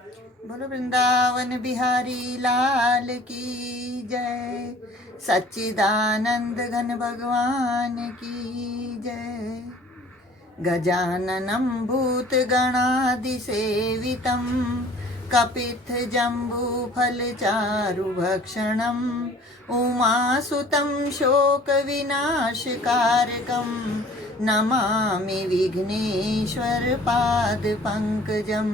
बोलो वृंदावन बिहारी लाल की जय। सच्चिदानंद घन भगवान की जय। गजाननं भूतगणादिसेवितं कपित्थजम्बूफलचारुभक्षणम् उमासुतं शोकविनाशकारकं नमामि विघ्नेश्वरपादपङ्कजं।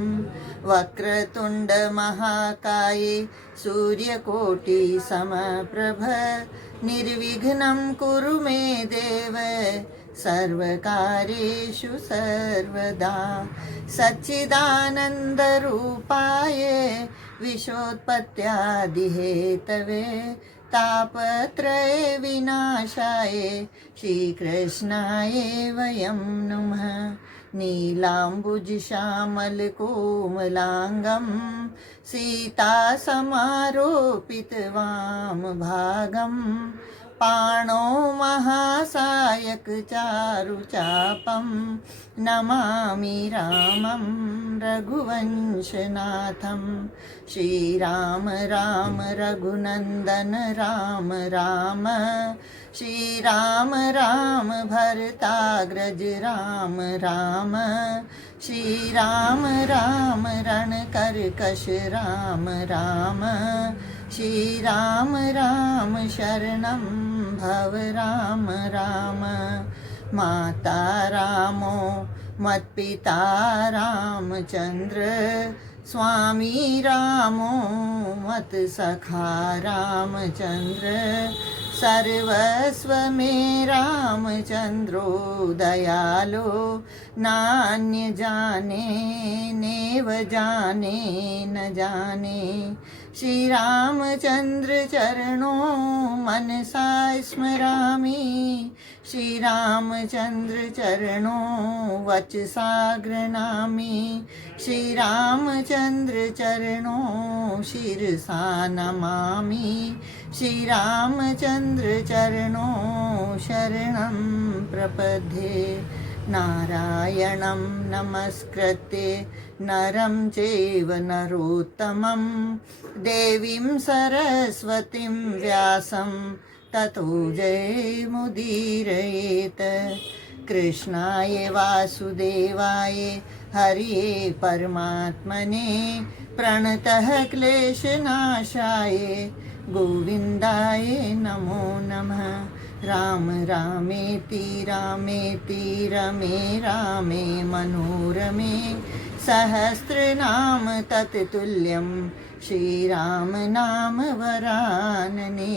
वक्रतुण्डमहाकाये सूर्यकोटिसमप्रभ निर्विघ्नं कुरु मे देव सर्वकार्येषु सर्वदा। सच्चिदानन्दरूपाय विश्वोत्पत्त्यादिहेतवे तापत्रय विनाशाय श्रीकृष्णाय वयं नुमः। नीलाम्बुजश्यामलकोमलाङ्गं सीतासमारोपितवामभागम् पाणौ महासायकचारुचापं नमामि रामं रघुवंशनाथं। श्रीराम राम रघुनन्दन राम राम श्रीराम राम भरताग्रज राम राम श्रीराम राम रणकर्कश राम राम श्रीराम राम शरणं भव राम राम। माता रामो मत्पिता रामचन्द्र स्वामी रामो मत्सखा रामचन्द्र सर्वस्व मे रामचन्द्रो दयालो नान्य जाने नेव जाने न जाने। श्री रामचंद्र चरणों मनसा स्मरामि श्री रामचंद्र चरणों वचसा गृह्णामि श्री रामचंद्र चरणों शिरसा नमामि श्री रामचंद्र चरणों शरणं प्रपद्ये। नारायणं नमस्कृत्य नरं चैव नरोत्तमं देवीं सरस्वतीं व्यासं ततो जयमुदीरयेत्। कृष्णाय वासुदेवाय हरिये परमात्मने प्रणतः क्लेशनाशाय गोविन्दाय नमो नमः। राम रामेति रमे रामे मनोरमे सहस्रनाम तत्तुल्यं श्रीराम नाम वरानने।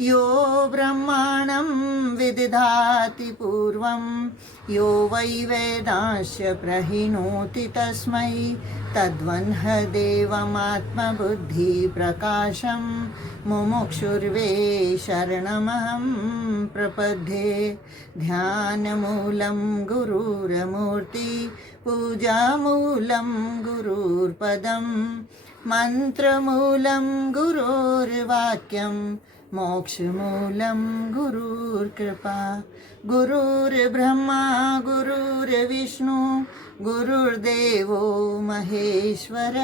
यो ब्रह्माणं विदधाति पूर्वं यो वै वेदांश्च प्रहिणोति तस्मै तद्वन्ह देवमात्मबुद्धिप्रकाशं मुमुक्षुर्वे शरणमहं प्रपद्ये। ध्यानमूलं गुरुर्मूर्ति पूजामूलं गुरुर्पदं मन्त्रमूलं गुरुर्वाक्यं मोक्षमूलं गुरुर्कृपा। गुरुर्ब्रह्मा गुरुर्विष्णु गुरुर्देवो महेश्वर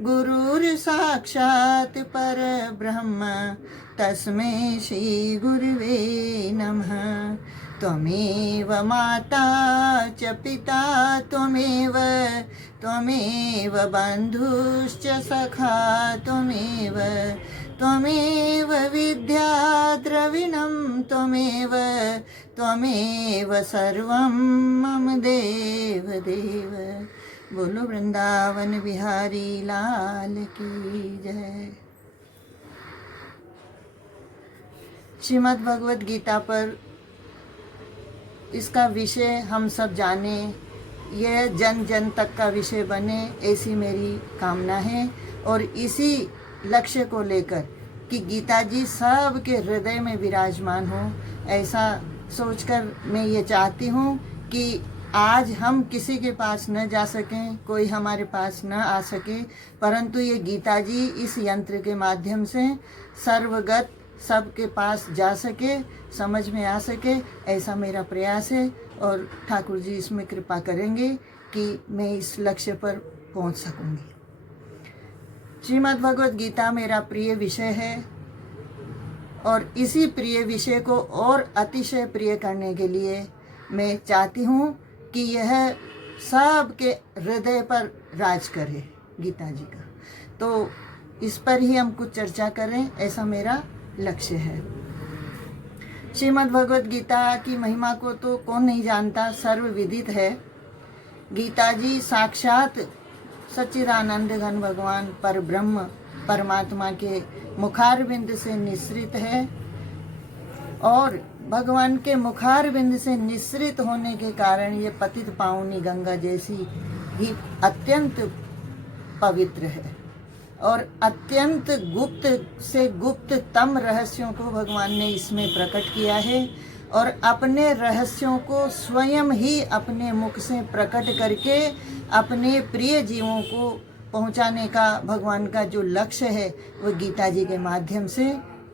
गुरुर्साक्षात् परब्रह्म तस्मै श्री गुरुवे नमः। त्वमेव माता च पिता त्वमेव बन्धुश्च सखा त्वमेव विद्या द्रविणं त्वमेव सर्वं मम देव देव। बोलो वृंदावन बिहारी लाल की जय। श्रीमद् भगवद गीता पर इसका विषय हम सब जाने, यह जन जन तक का विषय बने, ऐसी मेरी कामना है। और इसी लक्ष्य को लेकर कि गीता जी सब के हृदय में विराजमान हो, ऐसा सोचकर मैं ये चाहती हूँ कि आज हम किसी के पास न जा सकें, कोई हमारे पास न आ सके, परंतु ये गीता जी इस यंत्र के माध्यम से सर्वगत सबके पास जा सके, समझ में आ सके, ऐसा मेरा प्रयास है। और ठाकुर जी इसमें कृपा करेंगे कि मैं इस लक्ष्य पर पहुंच सकूंगी। श्रीमद् भगवत गीता मेरा प्रिय विषय है और इसी प्रिय विषय को और अतिशय प्रिय करने के लिए मैं चाहती हूँ कि यह सबके हृदय पर राज करे, गीता जी का। तो इस पर ही हम कुछ चर्चा करें, ऐसा मेरा लक्ष्य है। श्रीमद् भगवत गीता की महिमा को तो कौन नहीं जानता, सर्वविदित है। गीता जी साक्षात सच्चिदानंद घन भगवान पर ब्रह्म परमात्मा के मुखारविंद से निश्रित है और भगवान के मुखारविंद से निश्रित होने के कारण ये पतित पावनी गंगा जैसी ही अत्यंत पवित्र है और अत्यंत गुप्त से गुप्ततम रहस्यों को भगवान ने इसमें प्रकट किया है और अपने रहस्यों को स्वयं ही अपने मुख से प्रकट करके अपने प्रिय जीवों को पहुंचाने का भगवान का जो लक्ष्य है वो गीता जी के माध्यम से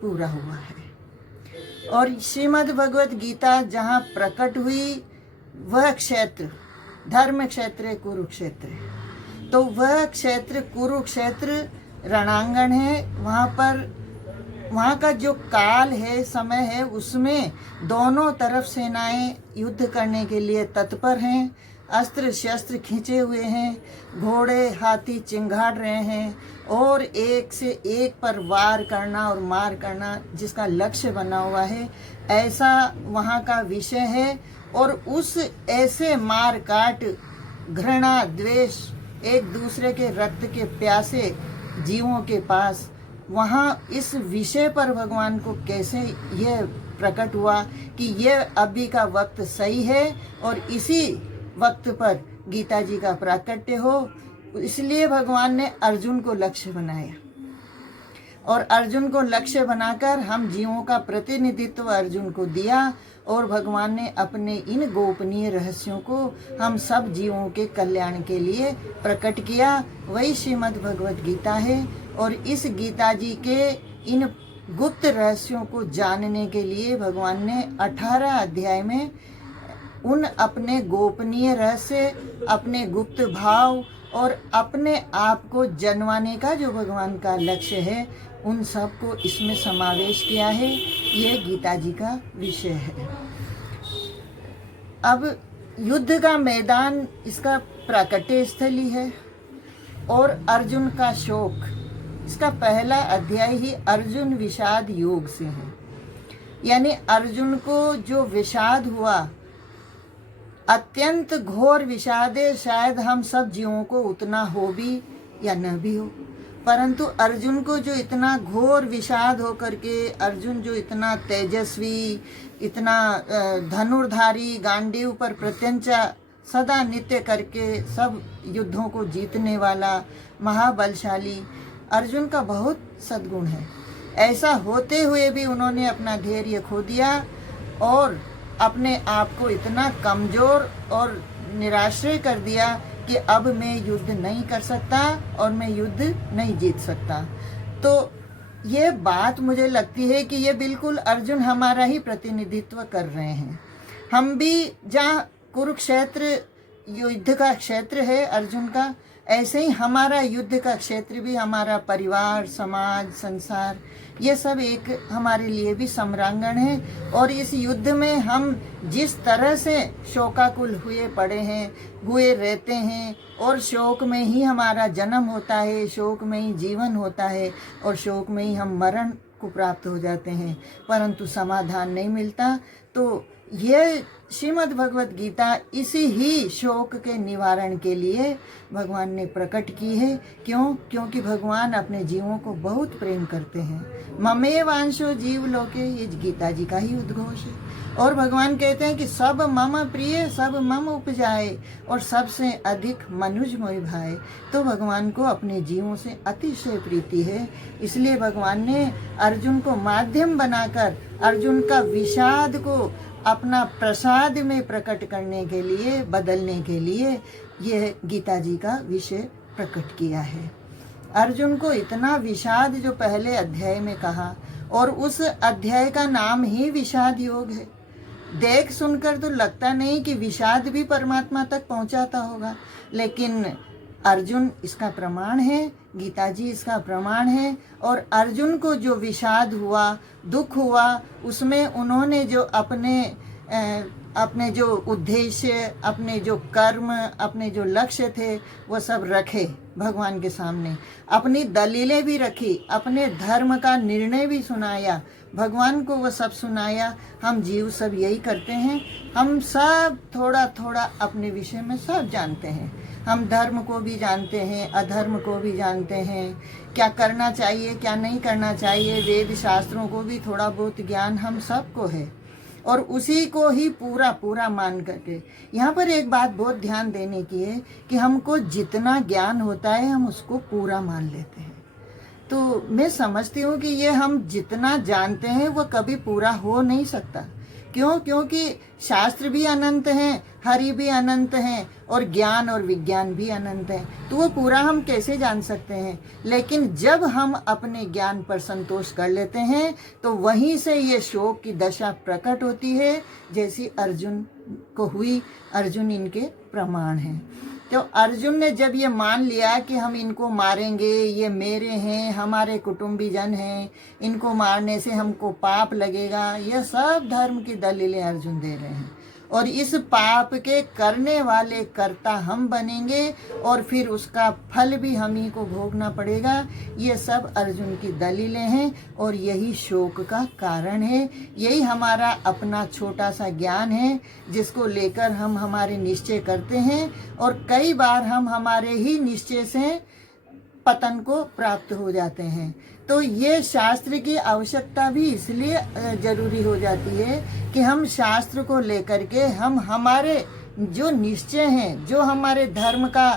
पूरा हुआ है। और श्रीमद् भगवत गीता जहाँ प्रकट हुई वह क्षेत्र धर्म क्षेत्र कुरुक्षेत्र है। तो वह क्षेत्र कुरुक्षेत्र रणांगण है। वहाँ का जो काल है, समय है, उसमें दोनों तरफ सेनाएं युद्ध करने के लिए तत्पर हैं, अस्त्र शस्त्र खींचे हुए हैं, घोड़े हाथी चिंगाड़ रहे हैं और एक से एक पर वार करना और मार करना जिसका लक्ष्य बना हुआ है, ऐसा वहाँ का विषय है। और उस ऐसे मार काट घृणा द्वेष एक दूसरे के रक्त के प्यासे जीवों के पास वहाँ इस विषय पर भगवान को कैसे यह प्रकट हुआ कि यह अभी का वक्त सही है और इसी वक्त पर गीता जी का प्राकट्य हो। इसलिए भगवान ने अर्जुन को लक्ष्य बनाया और अर्जुन को लक्ष्य बनाकर हम जीवों का प्रतिनिधित्व अर्जुन को दिया और भगवान ने अपने इन गोपनीय रहस्यों को हम सब जीवों के कल्याण के लिए प्रकट किया। वही श्रीमद् भगवत गीता है और इस गीता जी के इन गुप्त रहस्यों को जानने के लिए भगवान ने 18 अध्याय में उन अपने गोपनीय रहस्य, अपने गुप्त भाव और अपने आप को जनवाने का जो भगवान का लक्ष्य है, उन सब को इसमें समावेश किया है। यह गीता जी का विषय है। अब युद्ध का मैदान इसका प्राकट्य स्थली है और अर्जुन का शोक, इसका पहला अध्याय ही अर्जुन विषाद योग से है। यानी अर्जुन को जो विषाद हुआ, अत्यंत घोर विषाद है। शायद हम सब जीवों को उतना हो भी या न भी हो, परंतु अर्जुन को जो इतना घोर विषाद हो करके, अर्जुन जो इतना तेजस्वी, इतना धनुर्धारी, गांडीव पर प्रत्यंचा सदा नित्य करके सब युद्धों को जीतने वाला महाबलशाली, अर्जुन का बहुत सद्गुण है। ऐसा होते हुए भी उन्होंने अपना धैर्य खो दिया और अपने आप को इतना कमज़ोर और निराश्रय कर दिया कि अब मैं युद्ध नहीं कर सकता और मैं युद्ध नहीं जीत सकता। तो ये बात मुझे लगती है कि ये बिल्कुल अर्जुन हमारा ही प्रतिनिधित्व कर रहे हैं। हम भी जहाँ कुरुक्षेत्र युद्ध का क्षेत्र है अर्जुन का, ऐसे ही हमारा युद्ध का क्षेत्र भी हमारा परिवार, समाज, संसार, ये सब एक हमारे लिए भी सम्रांगण है। और इस युद्ध में हम जिस तरह से शोकाकुल हुए रहते हैं और शोक में ही हमारा जन्म होता है, शोक में ही जीवन होता है और शोक में ही हम मरण को प्राप्त हो जाते हैं, परंतु समाधान नहीं मिलता। तो यह श्रीमद् भगवत गीता इसी ही शोक के निवारण के लिए भगवान ने प्रकट की है। क्योंकि भगवान अपने जीवों को बहुत प्रेम करते हैं। ममेवांशो जीव लोके, ये गीता जी का ही उद्घोष है। और भगवान कहते हैं कि सब मम प्रिय, सब मम उपजाए और सबसे अधिक मनुज मोहि भाए। तो भगवान को अपने जीवों से अतिशय प्रीति है। इसलिए भगवान ने अर्जुन को माध्यम बनाकर अर्जुन का विषाद को अपना प्रसाद में प्रकट करने के लिए, बदलने के लिए यह गीता जी का विषय प्रकट किया है। अर्जुन को इतना विषाद जो पहले अध्याय में कहा, और उस अध्याय का नाम ही विषाद योग है। देख सुनकर तो लगता नहीं कि विषाद भी परमात्मा तक पहुंचाता होगा, लेकिन अर्जुन इसका प्रमाण है, गीता जी इसका प्रमाण है। और अर्जुन को जो विषाद हुआ, दुख हुआ, उसमें उन्होंने जो अपने जो उद्देश्य, अपने जो कर्म, अपने जो लक्ष्य थे वो सब रखे भगवान के सामने, अपनी दलीलें भी रखी, अपने धर्म का निर्णय भी सुनाया, भगवान को वो सब सुनाया। हम जीव सब यही करते हैं, हम सब थोड़ा थोड़ा अपने विषय में सब जानते हैं। हम धर्म को भी जानते हैं, अधर्म को भी जानते हैं, क्या करना चाहिए क्या नहीं करना चाहिए, वेद शास्त्रों को भी थोड़ा बहुत ज्ञान हम सबको है, और उसी को ही पूरा पूरा मान करके। यहाँ पर एक बात बहुत ध्यान देने की है कि हमको जितना ज्ञान होता है हम उसको पूरा मान लेते हैं। तो मैं समझती हूँ कि ये हम जितना जानते हैं वो कभी पूरा हो नहीं सकता। क्यों? क्योंकि शास्त्र भी अनंत हैं, हरि भी अनंत हैं, और ज्ञान और विज्ञान भी अनंत है, तो वो पूरा हम कैसे जान सकते हैं। लेकिन जब हम अपने ज्ञान पर संतोष कर लेते हैं तो वहीं से ये शोक की दशा प्रकट होती है, जैसी अर्जुन को हुई। अर्जुन इनके प्रमाण हैं। तो अर्जुन ने जब ये मान लिया कि हम इनको मारेंगे, ये मेरे हैं, हमारे कुटुंबीजन हैं, इनको मारने से हमको पाप लगेगा, यह सब धर्म की दलीलें अर्जुन दे रहे हैं। और इस पाप के करने वाले कर्ता हम बनेंगे और फिर उसका फल भी हम ही को भोगना पड़ेगा। ये सब अर्जुन की दलीलें हैं और यही शोक का कारण है। यही हमारा अपना छोटा सा ज्ञान है जिसको लेकर हम हमारे निश्चय करते हैं, और कई बार हम हमारे ही निश्चय से पतन को प्राप्त हो जाते हैं। तो ये शास्त्र की आवश्यकता भी इसलिए जरूरी हो जाती है कि हम शास्त्र को लेकर के हम हमारे जो निश्चय हैं, जो हमारे धर्म का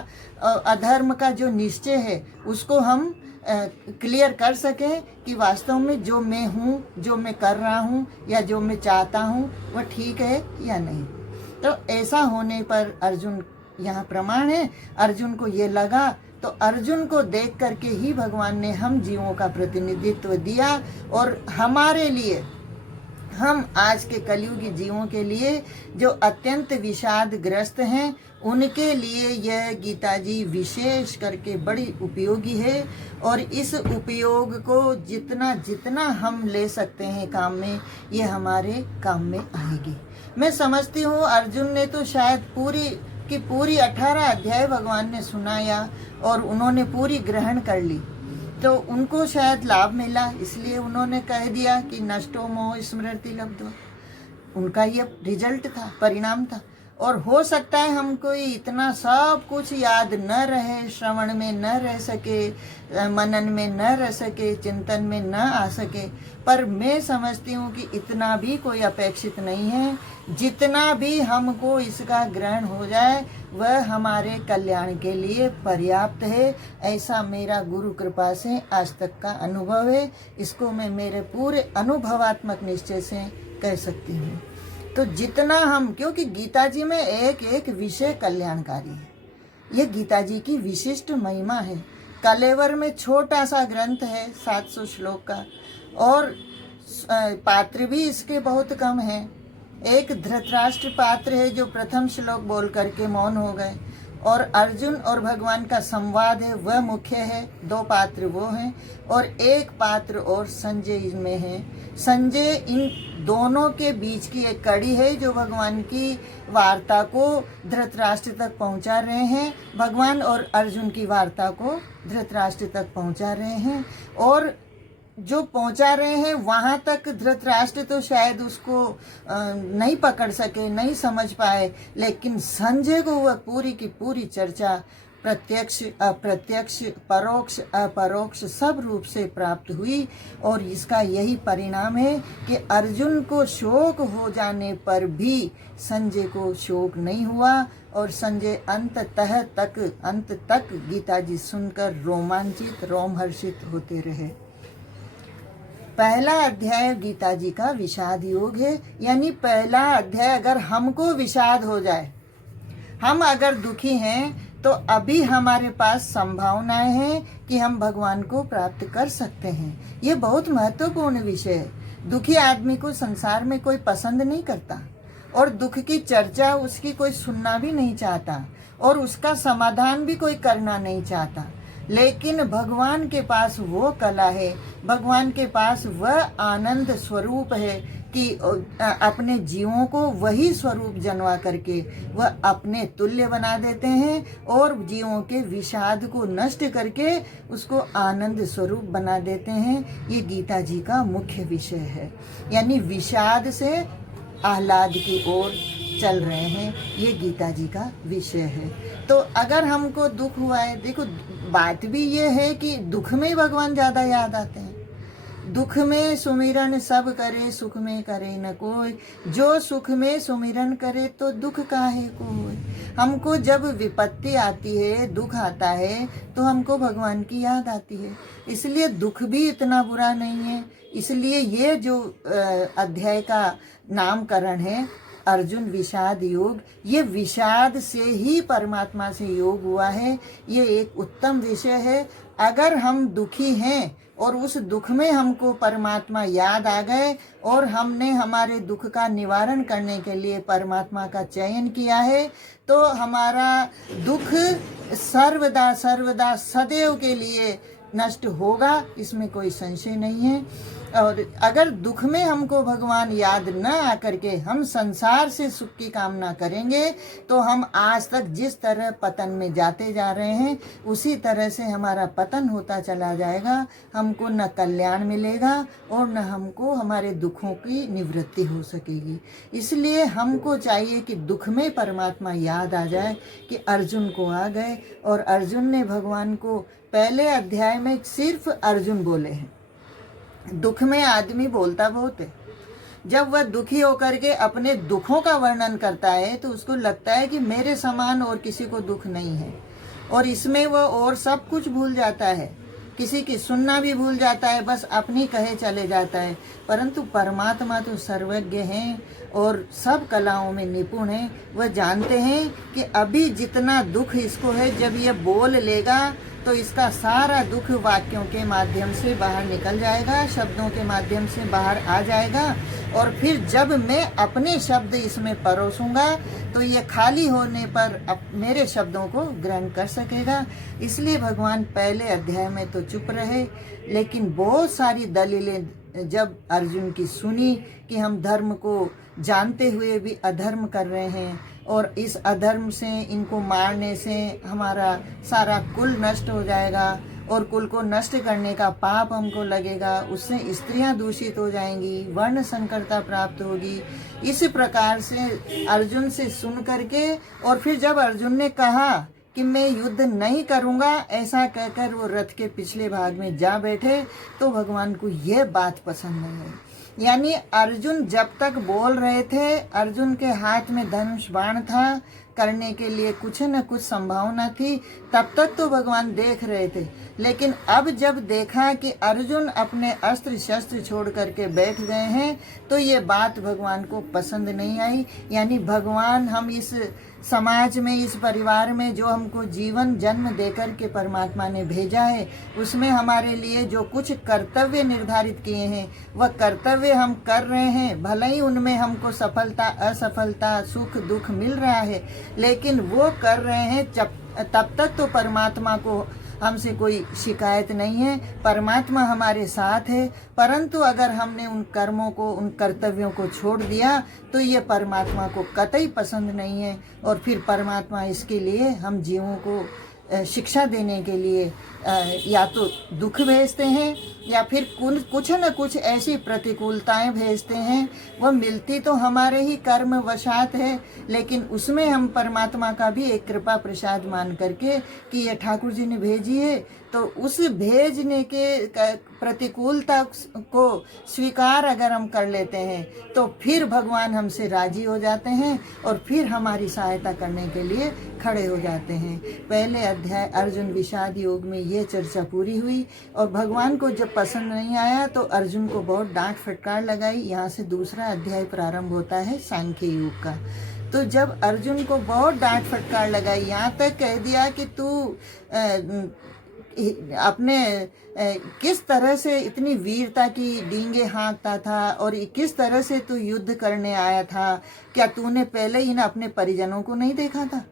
अधर्म का जो निश्चय है, उसको हम क्लियर कर सकें कि वास्तव में जो मैं हूँ, जो मैं कर रहा हूँ या जो मैं चाहता हूँ वह ठीक है या नहीं। तो ऐसा होने पर अर्जुन यहाँ प्रमाण है। अर्जुन को ये लगा, तो अर्जुन को देख करके ही भगवान ने हम जीवों का प्रतिनिधित्व दिया, और हमारे लिए, हम आज के कलयुगी जीवों के लिए जो अत्यंत विषादग्रस्त हैं, उनके लिए यह गीता जी विशेष करके बड़ी उपयोगी है। और इस उपयोग को जितना जितना हम ले सकते हैं काम में, ये हमारे काम में आएगी। मैं समझती हूँ अर्जुन ने तो शायद पूरी 18 अध्याय भगवान ने सुनाया और उन्होंने पूरी ग्रहण कर ली, तो उनको शायद लाभ मिला, इसलिए उन्होंने कह दिया कि नष्टो मोह स्मृति लब्ध्वा। उनका ये रिजल्ट था, परिणाम था। और हो सकता है हमको इतना सब कुछ याद न रहे, श्रवण में न रह सके, मनन में न रह सके, चिंतन में न आ सके, पर मैं समझती हूँ कि इतना भी कोई अपेक्षित नहीं है। जितना भी हमको इसका ग्रहण हो जाए वह हमारे कल्याण के लिए पर्याप्त है। ऐसा मेरा गुरु कृपा से आज तक का अनुभव है। इसको मैं मेरे पूरे अनुभवात्मक निश्चय से कह सकती हूँ। तो जितना हम, क्योंकि गीता जी में एक एक विषय कल्याणकारी है, यह गीता जी की विशिष्ट महिमा है। कलेवर में छोटा सा ग्रंथ है 700 श्लोक का, और पात्र भी इसके बहुत कम है। एक धृतराष्ट्र पात्र है जो प्रथम श्लोक बोल करके मौन हो गए, और अर्जुन और भगवान का संवाद है वह मुख्य है। 2 पात्र वो हैं, और एक पात्र और संजय इनमें है। संजय इन दोनों के बीच की एक कड़ी है जो भगवान की वार्ता को धृतराष्ट्र तक पहुंचा रहे हैं। भगवान और अर्जुन की वार्ता को धृतराष्ट्र तक पहुंचा रहे हैं, और जो पहुंचा रहे हैं वहां तक धृतराष्ट्र तो शायद उसको नहीं पकड़ सके, नहीं समझ पाए, लेकिन संजय को वह पूरी की पूरी चर्चा प्रत्यक्ष अप्रत्यक्ष, परोक्ष अपरोक्ष सब रूप से प्राप्त हुई। और इसका यही परिणाम है कि अर्जुन को शोक हो जाने पर भी संजय को शोक नहीं हुआ, और संजय अंत तक गीता जी सुनकर रोमांचित, रोमहर्षित होते रहे। पहला अध्याय गीता जी का विषाद योग है, यानी पहला अध्याय अगर हमको विषाद हो जाए, हम अगर दुखी हैं, तो अभी हमारे पास संभावनाएं हैं कि हम भगवान को प्राप्त कर सकते हैं। ये बहुत महत्वपूर्ण विषय है। दुखी आदमी को संसार में कोई पसंद नहीं करता, और दुख की चर्चा उसकी कोई सुनना भी नहीं चाहता। और उसका समाधान भी कोई करना नहीं चाहता। लेकिन भगवान के पास वो कला है, भगवान के पास वह आनंद स्वरूप है कि अपने जीवों को वही स्वरूप जनवा करके वह अपने तुल्य बना देते हैं और जीवों के विषाद को नष्ट करके उसको आनंद स्वरूप बना देते हैं। ये गीता जी का मुख्य विषय है, यानी विषाद से आह्लाद की ओर चल रहे हैं, ये गीता जी का विषय है। तो अगर हमको दुख हुआ है, देखो बात भी ये है कि दुख में भगवान ज़्यादा याद आते हैं। दुख में सुमिरन सब करे, सुख में करे न कोई, जो सुख में सुमिरन करे तो दुख काहे कोई। हमको जब विपत्ति आती है, दुख आता है, तो हमको भगवान की याद आती है। इसलिए दुख भी इतना बुरा नहीं है। इसलिए ये जो अध्याय का नामकरण है अर्जुन विषाद योग, ये विषाद से ही परमात्मा से योग हुआ है। ये एक उत्तम विषय है। अगर हम दुखी हैं और उस दुख में हमको परमात्मा याद आ गए और हमने हमारे दुख का निवारण करने के लिए परमात्मा का चयन किया है, तो हमारा दुख सर्वदा सर्वदा सदैव के लिए नष्ट होगा, इसमें कोई संशय नहीं है। और अगर दुख में हमको भगवान याद न आकर के हम संसार से सुख की कामना करेंगे, तो हम आज तक जिस तरह पतन में जाते जा रहे हैं उसी तरह से हमारा पतन होता चला जाएगा। हमको न कल्याण मिलेगा और न हमको हमारे दुखों की निवृत्ति हो सकेगी। इसलिए हमको चाहिए कि दुख में परमात्मा याद आ जाए कि अर्जुन को आ गए। और अर्जुन ने भगवान को पहले अध्याय में सिर्फ अर्जुन बोले हैं। दुख में आदमी बोलता बहुत है। जब वह दुखी होकर के अपने दुखों का वर्णन करता है तो उसको लगता है कि मेरे समान और किसी को दुख नहीं है, और इसमें वह और सब कुछ भूल जाता है, किसी की सुनना भी भूल जाता है, बस अपनी कहे चले जाता है। परंतु परमात्मा तो सर्वज्ञ हैं और सब कलाओं में निपुण हैं। वह जानते हैं कि अभी जितना दुख इसको है, जब ये बोल लेगा तो इसका सारा दुख वाक्यों के माध्यम से बाहर निकल जाएगा, शब्दों के माध्यम से बाहर आ जाएगा। और फिर जब मैं अपने शब्द इसमें परोसूंगा तो ये खाली होने पर मेरे शब्दों को ग्रहण कर सकेगा। इसलिए भगवान पहले अध्याय में तो चुप रहे, लेकिन बहुत सारी दलीलें जब अर्जुन की सुनी कि हम धर्म को जानते हुए भी अधर्म कर रहे हैं और इस अधर्म से, इनको मारने से हमारा सारा कुल नष्ट हो जाएगा और कुल को नष्ट करने का पाप हमको लगेगा, उससे स्त्रियां दूषित हो जाएंगी, वर्ण संकरता प्राप्त होगी। इस प्रकार से अर्जुन से सुन करके, और फिर जब अर्जुन ने कहा कि मैं युद्ध नहीं करूंगा, ऐसा कहकर वो रथ के पिछले भाग में जा बैठे, तो भगवान को यह बात पसंद नहीं आई। यानी अर्जुन जब तक बोल रहे थे, अर्जुन के हाथ में धनुष बाण था, करने के लिए कुछ न कुछ संभावना थी, तब तक तो भगवान देख रहे थे। लेकिन अब जब देखा कि अर्जुन अपने अस्त्र शस्त्र छोड़ करके बैठ गए हैं, तो ये बात भगवान को पसंद नहीं आई। यानी भगवान हम इस समाज में, इस परिवार में जो हमको जीवन जन्म देकर के परमात्मा ने भेजा है, उसमें हमारे लिए जो कुछ कर्तव्य निर्धारित किए हैं वह कर्तव्य हम कर रहे हैं। भले ही उनमें हमको सफलता असफलता सुख दुख मिल रहा है, लेकिन वो कर रहे हैं तब तक तो परमात्मा को हमसे कोई शिकायत नहीं है, परमात्मा हमारे साथ है। परंतु अगर हमने उन कर्मों को, उन कर्तव्यों को छोड़ दिया तो ये परमात्मा को कतई पसंद नहीं है। और फिर परमात्मा इसके लिए हम जीवों को शिक्षा देने के लिए या तो दुख भेजते हैं या फिर कुछ न कुछ ऐसी प्रतिकूलताएं भेजते हैं। वह मिलती तो हमारे ही कर्म वशात है, लेकिन उसमें हम परमात्मा का भी एक कृपा प्रसाद मान करके कि ये ठाकुर जी ने भेजी है, तो उस भेजने के प्रतिकूलता को स्वीकार अगर हम कर लेते हैं तो फिर भगवान हमसे राजी हो जाते हैं और फिर हमारी सहायता करने के लिए खड़े हो जाते हैं। पहले अध्याय अर्जुन विषाद योग में ये चर्चा पूरी हुई और भगवान को जब पसंद नहीं आया तो अर्जुन को बहुत डांट फटकार लगाई। यहाँ से दूसरा अध्याय प्रारंभ होता है सांख्य योग का। तो जब अर्जुन को बहुत डांट फटकार लगाई, यहाँ तक कह दिया कि तू अपने किस तरह से इतनी वीरता की डींगे हाँकता था और किस तरह से तू युद्ध करने आया था, क्या तूने पहले ही ना अपने परिजनों को नहीं देखा था?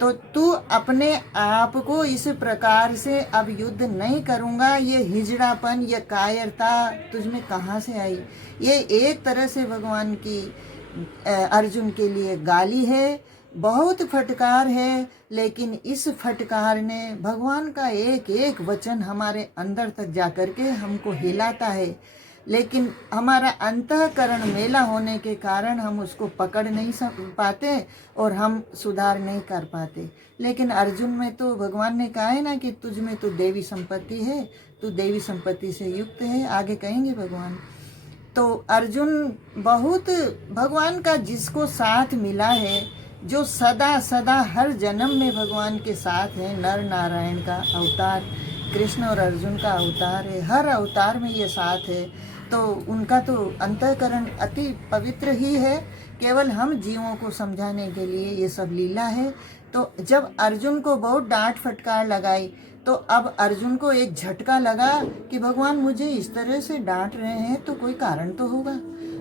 तो तू अपने आप को इस प्रकार से अब युद्ध नहीं करूँगा, ये हिजड़ापन, ये कायरता तुझ में कहाँ से आई। ये एक तरह से भगवान की अर्जुन के लिए गाली है, बहुत फटकार है, लेकिन इस फटकार ने भगवान का एक एक वचन हमारे अंदर तक जाकर के हमको हिलाता है, लेकिन हमारा अंतःकरण मेला होने के कारण हम उसको पकड़ नहीं पाते और हम सुधार नहीं कर पाते। लेकिन अर्जुन में तो भगवान ने कहा है ना कि तुझ में तो देवी संपत्ति है, तू देवी संपत्ति से युक्त है, आगे कहेंगे भगवान। तो अर्जुन बहुत भगवान का जिसको साथ मिला है, जो सदा सदा हर जन्म में भगवान के साथ है, नर नारायण का अवतार, कृष्ण और अर्जुन का अवतार है, हर अवतार में ये साथ है, तो उनका तो अंतःकरण अति पवित्र ही है, केवल हम जीवों को समझाने के लिए ये सब लीला है। तो जब अर्जुन को बहुत डांट फटकार लगाई, तो अब अर्जुन को एक झटका लगा कि भगवान मुझे इस तरह से डांट रहे हैं तो कोई कारण तो होगा।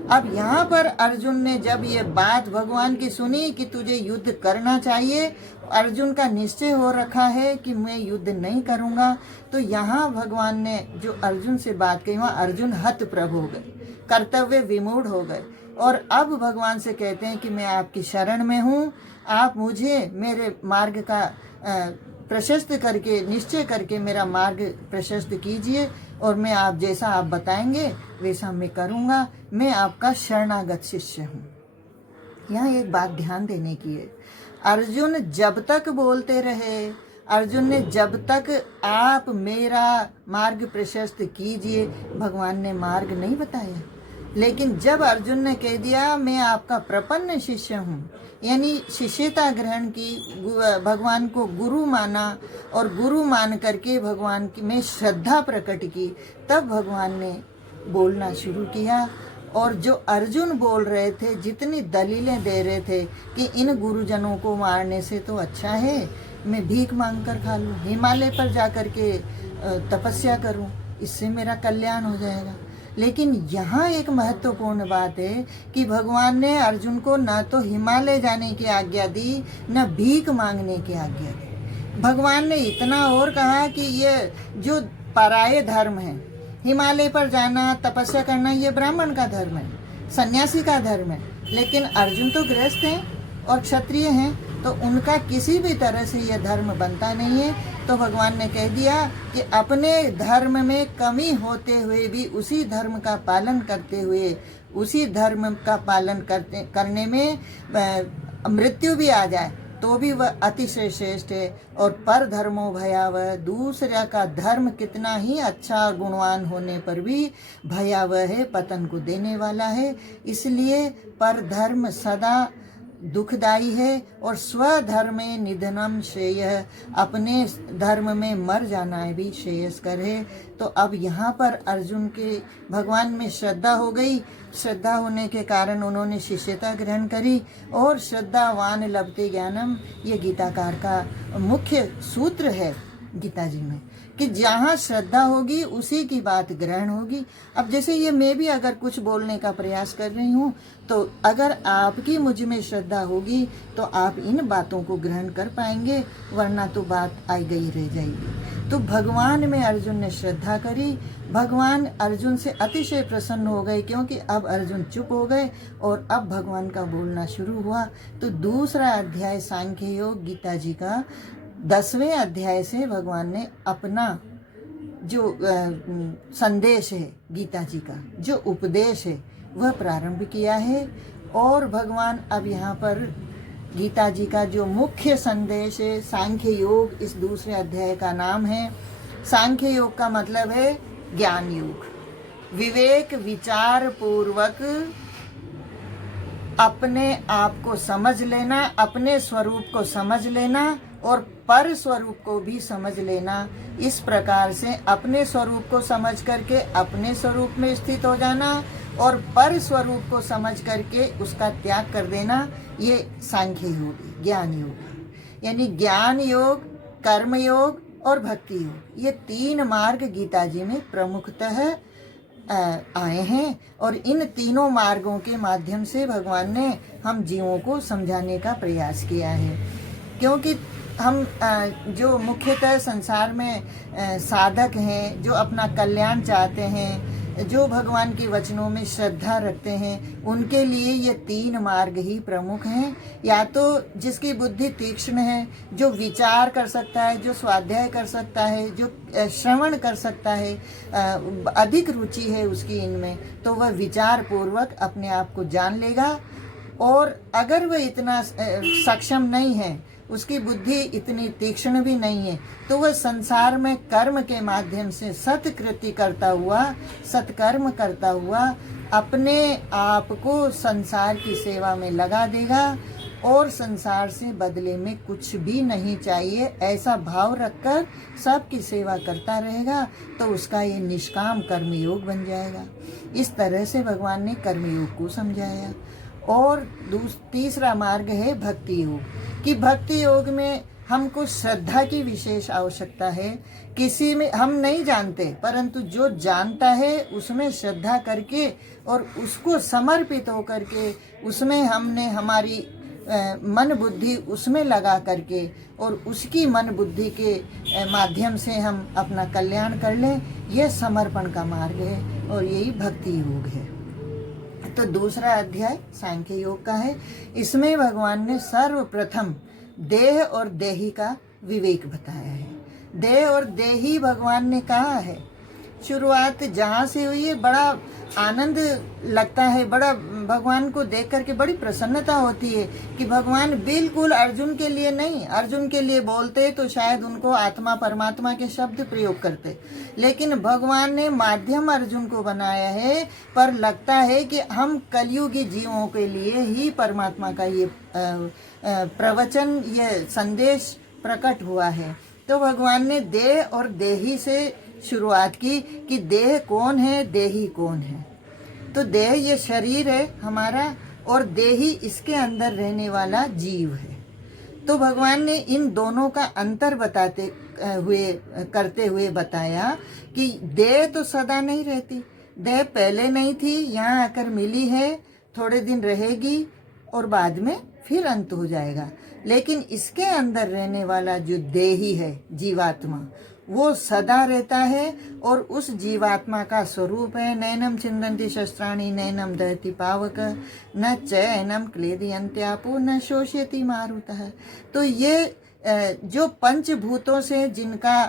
अब यहाँ पर अर्जुन ने जब ये बात भगवान की सुनी कि तुझे युद्ध करना चाहिए, अर्जुन का निश्चय हो रखा है कि मैं युद्ध नहीं करूँगा, तो यहाँ भगवान ने जो अर्जुन से बात कही, वहाँ अर्जुन हतप्रभ हो गए, कर्तव्य विमूढ़ हो गए, और अब भगवान से कहते हैं कि मैं आपकी शरण में हूँ, आप मुझे मेरे मार्ग का प्रशस्त करके, निश्चय करके मेरा मार्ग प्रशस्त कीजिए, और मैं आप जैसा आप बताएंगे वैसा मैं करूँगा, मैं आपका शरणागत शिष्य हूँ। यहाँ एक बात ध्यान देने की है, अर्जुन जब तक बोलते रहे, अर्जुन ने जब तक आप मेरा मार्ग प्रशस्त कीजिए, भगवान ने मार्ग नहीं बताया। लेकिन जब अर्जुन ने कह दिया मैं आपका प्रपन्न शिष्य हूँ, यानी शिष्यता ग्रहण की, भगवान को गुरु माना और गुरु मान करके भगवान की में श्रद्धा प्रकट की, तब भगवान ने बोलना शुरू किया। और जो अर्जुन बोल रहे थे, जितनी दलीलें दे रहे थे कि इन गुरुजनों को मारने से तो अच्छा है मैं भीख मांग कर खा लूँ, हिमालय पर जा कर के तपस्या करूँ, इससे मेरा कल्याण हो जाएगा। लेकिन यहाँ एक महत्वपूर्ण बात है कि भगवान ने अर्जुन को न तो हिमालय जाने की आज्ञा दी, न भीख मांगने की आज्ञा दी। भगवान ने इतना और कहा कि ये जो पराये धर्म है, हिमालय पर जाना, तपस्या करना, ये ब्राह्मण का धर्म है, सन्यासी का धर्म है। लेकिन अर्जुन तो गृहस्थ हैं और क्षत्रिय हैं, तो उनका किसी भी तरह से यह धर्म बनता नहीं है। तो भगवान ने कह दिया कि अपने धर्म में कमी होते हुए भी उसी धर्म का पालन करते हुए, उसी धर्म का पालन करने में मृत्यु भी आ जाए तो भी वह अतिशय श्रेष्ठ है। और पर धर्मो भयावह, दूसरा का धर्म कितना ही अच्छा और गुणवान होने पर भी भयावह है, पतन को देने वाला है। इसलिए पर धर्म सदा दुखदायी है, और स्वधर्मे निधनम श्रेय, अपने धर्म में मर जाना भी श्रेयस्कर है। तो अब यहाँ पर अर्जुन के भगवान में श्रद्धा हो गई, श्रद्धा होने के कारण उन्होंने शिष्यता ग्रहण करी, और श्रद्धावान लभते ज्ञानम, ये गीताकार का मुख्य सूत्र है गीता जी में, कि जहाँ श्रद्धा होगी उसी की बात ग्रहण होगी। अब जैसे ये मैं भी अगर कुछ बोलने का प्रयास कर रही हूँ, तो अगर आपकी मुझ में श्रद्धा होगी तो आप इन बातों को ग्रहण कर पाएंगे, वरना तो बात आई गई रह जाएगी। तो भगवान में अर्जुन ने श्रद्धा करी, भगवान अर्जुन से अतिशय प्रसन्न हो गए, क्योंकि अब अर्जुन चुप हो गए और अब भगवान का बोलना शुरू हुआ। तो दूसरा अध्याय सांख्य योग गीता जी का 10वें अध्याय से भगवान ने अपना जो संदेश है, गीता जी का जो उपदेश है, वह प्रारंभ किया है। और भगवान अब यहाँ पर गीता जी का जो मुख्य संदेश है सांख्य योग, इस दूसरे अध्याय का नाम है। सांख्य योग का मतलब है ज्ञान योग, विवेक विचार पूर्वक अपने आप को समझ लेना, अपने स्वरूप को समझ लेना और पर स्वरूप को भी समझ लेना। इस प्रकार से अपने स्वरूप को समझ करके अपने स्वरूप में स्थित हो जाना, और पर स्वरूप को समझ करके उसका त्याग कर देना, ये सांख्य योग, ज्ञान योग। यानी ज्ञान योग, कर्म योग और भक्ति योग, ये 3 मार्ग गीता जी में प्रमुखतः आए हैं। और इन तीनों मार्गों के माध्यम से भगवान ने हम जीवों को समझाने का प्रयास किया है। क्योंकि हम जो मुख्यतः संसार में साधक हैं, जो अपना कल्याण चाहते हैं, जो भगवान के वचनों में श्रद्धा रखते हैं, उनके लिए ये 3 मार्ग ही प्रमुख हैं। या तो जिसकी बुद्धि तीक्ष्ण है, जो विचार कर सकता है, जो स्वाध्याय कर सकता है, जो श्रवण कर सकता है, अधिक रुचि है उसकी इनमें, तो वह विचार पूर्वक अपने आप को जान लेगा। और अगर वह इतना सक्षम नहीं है, उसकी बुद्धि इतनी तीक्ष्ण भी नहीं है, तो वह संसार में कर्म के माध्यम से सत्कृति करता हुआ, सत्कर्म करता हुआ अपने आप को संसार की सेवा में लगा देगा और संसार से बदले में कुछ भी नहीं चाहिए ऐसा भाव रखकर सबकी सेवा करता रहेगा, तो उसका ये निष्काम कर्मयोग बन जाएगा। इस तरह से भगवान ने कर्मयोग को समझाया। और तीसरा मार्ग है भक्ति योग, कि भक्ति योग में हमको श्रद्धा की विशेष आवश्यकता है। किसी में हम नहीं जानते, परंतु जो जानता है उसमें श्रद्धा करके और उसको समर्पित होकर के उसमें हमने हमारी मन बुद्धि उसमें लगा करके और उसकी मन बुद्धि के माध्यम से हम अपना कल्याण कर लें, यह समर्पण का मार्ग है और यही भक्ति योग है। तो दूसरा अध्याय सांख्य योग का है। इसमें भगवान ने सर्वप्रथम देह और देही का विवेक बताया है। देह और देही भगवान ने कहा है। शुरुआत जहाँ से हुई है, बड़ा आनंद लगता है, बड़ा भगवान को देख करके बड़ी प्रसन्नता होती है कि भगवान बिल्कुल अर्जुन के लिए नहीं, अर्जुन के लिए बोलते तो शायद उनको आत्मा परमात्मा के शब्द प्रयोग करते, लेकिन भगवान ने माध्यम अर्जुन को बनाया है। पर लगता है कि हम कलयुगी जीवों के लिए ही परमात्मा का ये प्रवचन, ये संदेश प्रकट हुआ है। तो भगवान ने देह और देही से शुरुआत की कि देह कौन है, देही कौन है। तो देह ये शरीर है हमारा और देही इसके अंदर रहने वाला जीव है। तो भगवान ने इन दोनों का अंतर करते हुए बताया कि देह तो सदा नहीं रहती, देह पहले नहीं थी, यहाँ आकर मिली है, थोड़े दिन रहेगी और बाद में फिर अंत हो जाएगा। लेकिन इसके अंदर रहने वाला जो देही है, जीवात्मा, वो सदा रहता है और उस जीवात्मा का स्वरूप है नैनम छिन्दन्ति शस्त्राणि नैनम दहति पावक न चैनम क्लेदयन्त्यापो न शोषयति मारुतः। तो ये जो पंचभूतों से जिनका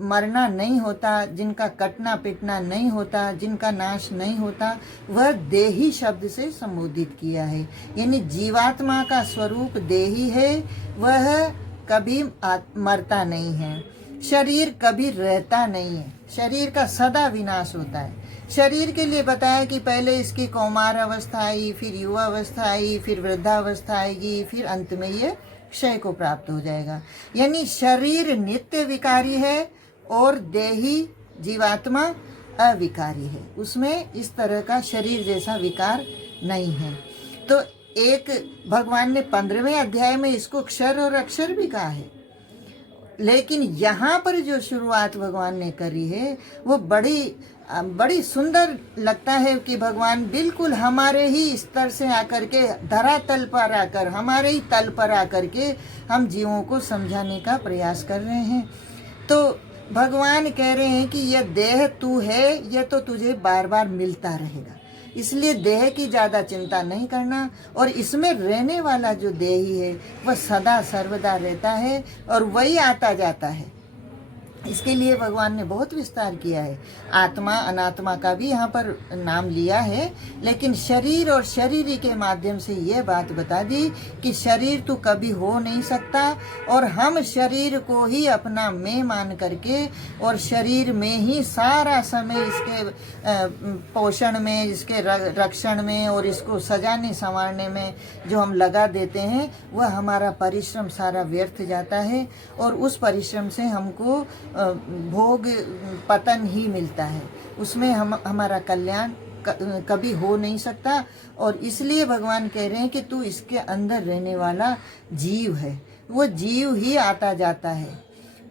मरना नहीं होता, जिनका कटना पिटना नहीं होता, जिनका नाश नहीं होता, वह देही शब्द से संबोधित किया है। यानी जीवात्मा का स्वरूप देही है, वह कभी मरता नहीं है, शरीर कभी रहता नहीं है, शरीर का सदा विनाश होता है। शरीर के लिए बताया कि पहले इसकी कौमार अवस्था आई, फिर युवा अवस्था आई, फिर वृद्धावस्था आएगी, फिर अंत में ये क्षय को प्राप्त हो जाएगा। यानी शरीर नित्य विकारी है और देही जीवात्मा अविकारी है, उसमें इस तरह का शरीर जैसा विकार नहीं है। तो एक भगवान ने 15वें अध्याय में इसको क्षर और अक्षर भी कहा है, लेकिन यहाँ पर जो शुरुआत भगवान ने करी है वो बड़ी सुंदर लगता है कि भगवान बिल्कुल हमारे ही स्तर से आकर के, धरातल पर आकर, हमारे ही तल पर आकर के हम जीवों को समझाने का प्रयास कर रहे हैं। तो भगवान कह रहे हैं कि यह देह तू है, यह तो तुझे बार बार मिलता रहेगा, इसलिए देह की ज़्यादा चिंता नहीं करना। और इसमें रहने वाला जो देही है वह सदा सर्वदा रहता है और वही आता जाता है। इसके लिए भगवान ने बहुत विस्तार किया है। आत्मा अनात्मा का भी यहाँ पर नाम लिया है, लेकिन शरीर और शरीरी के माध्यम से ये बात बता दी कि शरीर तो कभी हो नहीं सकता और हम शरीर को ही अपना मैं मान करके और शरीर में ही सारा समय इसके पोषण में, इसके रक्षण में और इसको सजाने संवारने में जो हम लगा देते हैं, वह हमारा परिश्रम सारा व्यर्थ जाता है और उस परिश्रम से हमको भोग पतन ही मिलता है, उसमें हमारा कल्याण कभी हो नहीं सकता। और इसलिए भगवान कह रहे हैं कि तू इसके अंदर रहने वाला जीव है, वो जीव ही आता जाता है।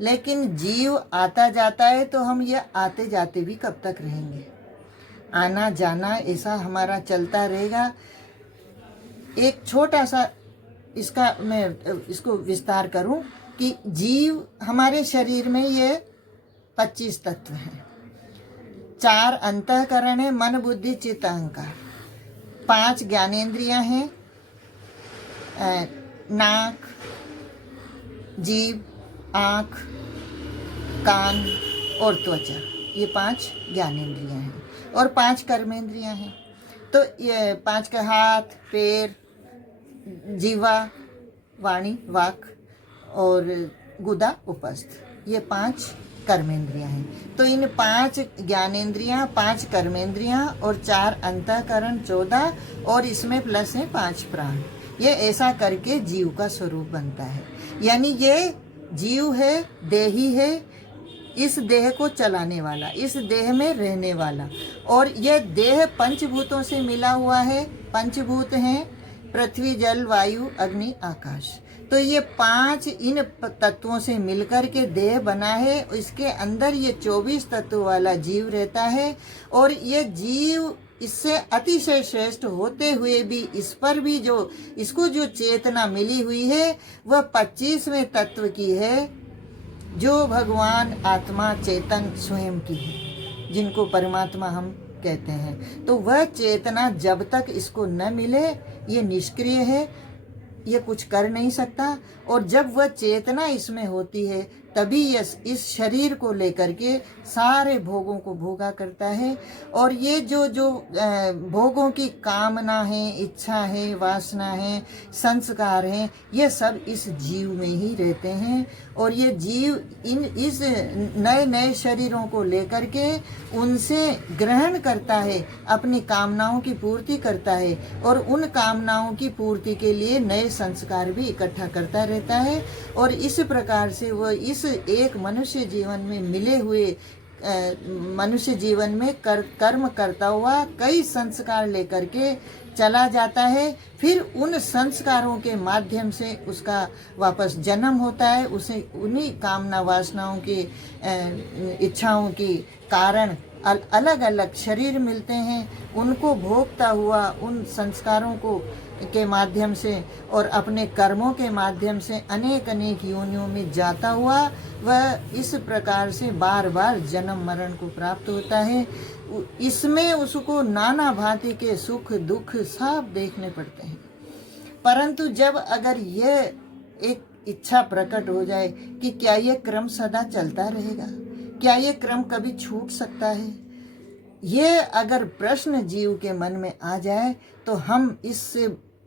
लेकिन जीव आता जाता है तो हम ये आते जाते भी कब तक रहेंगे? आना जाना ऐसा हमारा चलता रहेगा। एक छोटा सा इसका मैं इसको विस्तार करूं कि जीव हमारे शरीर में ये 25 तत्व हैं। 4 अंतःकरण है, मन बुद्धि चित्त अहंकार। 5 ज्ञानेंद्रियां हैं, नाक, जीभ, आँख, कान और त्वचा। ये 5 ज्ञानेंद्रियां हैं और 5 कर्मेंद्रियां हैं। तो ये 5 का हाथ, पैर, जीवा, वाणी, वाक और गुदा, उपस्थ, ये 5 कर्मेंद्रियां हैं। तो इन 5 ज्ञानेंद्रियां, 5 कर्मेंद्रियां और 4 अंतःकरण 14 और इसमें प्लस है 5 प्राण। ये ऐसा करके जीव का स्वरूप बनता है। यानी ये जीव है, देही है, इस देह को चलाने वाला, इस देह में रहने वाला। और ये देह पंचभूतों से मिला हुआ है। पंचभूत हैं पृथ्वी, जल, वायु, अग्नि, आकाश। तो ये 5 इन तत्वों से मिलकर के देह बना है। इसके अंदर ये 24 तत्व वाला जीव रहता है। और ये जीव इससे अतिशय श्रेष्ठ होते हुए भी इस पर भी जो इसको जो चेतना मिली हुई है वह 25वें तत्व की है, जो भगवान आत्मा चेतन स्वयं की है, जिनको परमात्मा हम कहते हैं। तो वह चेतना जब तक इसको न मिले ये निष्क्रिय है, ये कुछ कर नहीं सकता। और जब वह चेतना इसमें होती है तभी इस शरीर को लेकर के सारे भोगों को भोगा करता है। और ये जो जो भोगों की कामना है, इच्छा है, वासना है, संस्कार हैं, ये सब इस जीव में ही रहते हैं। और ये जीव इस नए नए शरीरों को लेकर के उनसे ग्रहण करता है, अपनी कामनाओं की पूर्ति करता है और उन कामनाओं की पूर्ति के लिए नए संस्कार भी इकट्ठा करता रहता है। और इस प्रकार से वह इस एक मनुष्य जीवन में मिले हुए मनुष्य जीवन में कर्म करता हुआ कई संस्कार लेकर के चला जाता है। फिर उन संस्कारों के माध्यम से उसका वापस जन्म होता है। उसे उन्हीं कामना वासनाओं की इच्छाओं के कारण अलग अलग शरीर मिलते हैं। उनको भोगता हुआ उन संस्कारों को के माध्यम से और अपने कर्मों के माध्यम से अनेक अनेक योनियों में जाता हुआ वह इस प्रकार से बार बार जन्म मरण को प्राप्त होता है। इसमें उसको नाना भांति के सुख दुख सब देखने पड़ते हैं। परंतु जब अगर ये एक इच्छा प्रकट हो जाए कि क्या ये क्रम सदा चलता रहेगा, क्या ये क्रम कभी छूट सकता है, ये अगर प्रश्न जीव के मन में आ जाए तो हम इस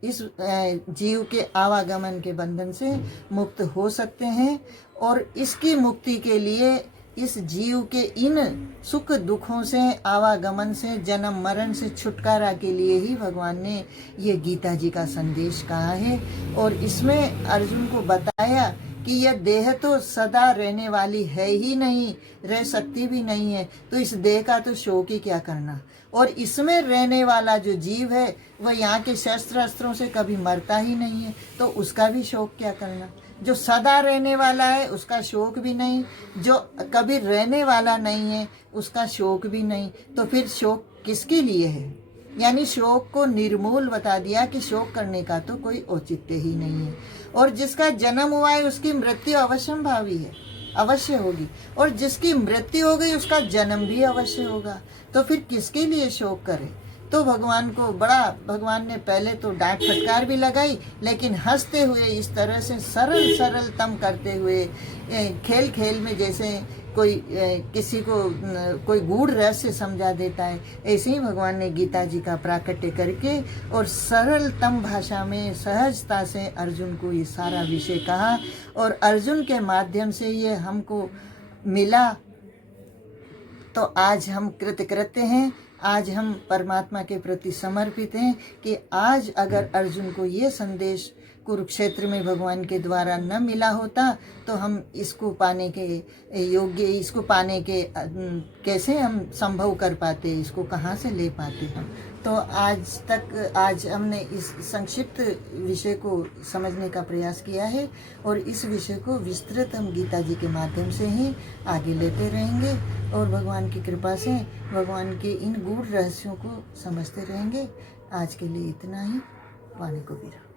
जीव के आवागमन के बंधन से मुक्त हो सकते हैं। और इसकी मुक्ति के लिए इस जीव के इन सुख दुखों से, आवागमन से, जन्म मरण से छुटकारा के लिए ही भगवान ने ये गीता जी का संदेश कहा है। और इसमें अर्जुन को बताया कि यह देह तो सदा रहने वाली है ही नहीं, रह सकती भी नहीं है, तो इस देह का तो शोक ही क्या करना। और इसमें रहने वाला जो जीव है वह यहाँ के शस्त्र अस्त्रों से कभी मरता ही नहीं है, तो उसका भी शोक क्या करना। जो सदा रहने वाला है उसका शोक भी नहीं, जो कभी रहने वाला नहीं है उसका शोक भी नहीं, तो फिर शोक किसके लिए है। यानी शोक को निर्मूल बता दिया कि शोक करने का तो कोई औचित्य ही नहीं है। और जिसका जन्म हुआ है उसकी मृत्यु अवश्यंभावी है, अवश्य होगी। और जिसकी मृत्यु हो गई उसका जन्म भी अवश्य होगा, तो फिर किसके लिए शोक करे। तो भगवान ने पहले तो डांट फटकार भी लगाई, लेकिन हंसते हुए इस तरह से सरलतम करते हुए खेल खेल में जैसे कोई किसी को कोई गूढ़ रहस्य समझा देता है, ऐसे ही भगवान ने गीता जी का प्राकट्य करके और सरलतम भाषा में सहजता से अर्जुन को ये सारा विषय कहा। और अर्जुन के माध्यम से ये हमको मिला, तो आज हम कृतकृत्य हैं, आज हम परमात्मा के प्रति समर्पित हैं कि आज अगर अर्जुन को ये संदेश कुरुक्षेत्र में भगवान के द्वारा न मिला होता तो हम इसको पाने के योग्य, इसको पाने के कैसे हम संभव कर पाते, इसको कहाँ से ले पाते हम। तो आज हमने इस संक्षिप्त विषय को समझने का प्रयास किया है और इस विषय को विस्तृत हम गीता जी के माध्यम से ही आगे लेते रहेंगे और भगवान की कृपा से भगवान के इन गूढ़ रहस्यों को समझते रहेंगे। आज के लिए इतना ही। वाणी को विराम।